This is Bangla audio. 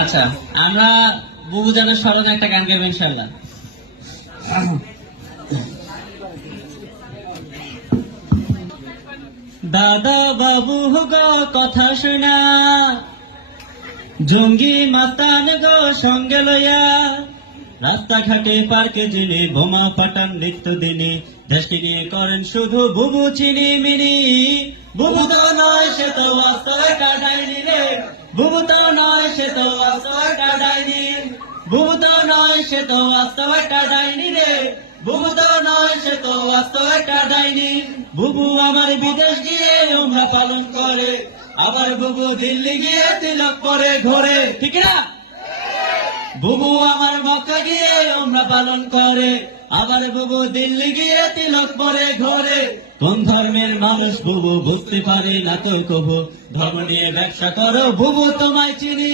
আচ্ছা, আমরা বুবু জানের স্মরণে একটা গান গাইব ইনশাল্লাহ। দাদা বাবু গো কথা শোনা, জঙ্গি মাতান গো সঙ্গে লইয়া, রাস্তাঘাটে পার্কে যিনি বোমা পাঠান নিত্য দিনে, দেশকে নিয়ে করেন শুধু বুবু চিনি মিনি। বুবু তো নয় সে তো বাস্তব একটা ডাইনি রে, বুবু তো নয় সে তো বাস্তব একটা ডাইনি, বুবু তো নয় সে তো বাস্তব একটা ডাইনি রে, বুবু তো নয় সে তো বাস্তব একটা ডাইনি। বুবু আমার বিদেশ গিয়ে উমরা পালন করে, আবার বুবু দিল্লি গিয়ে তিলক পরে ঘোরে, ঠিক না? বুবু আমার মক্কা গিয়ে উমরা পালন করে, আবার বুবু দিল্লি গিয়ে তিলক পরে ঘোরে। কোন ধর্মের মানুষ বুবু বুঝতে পারে না তো কবু, ধর্ম নিয়ে ব্যবসা করো বুবু তোমায় চিনি।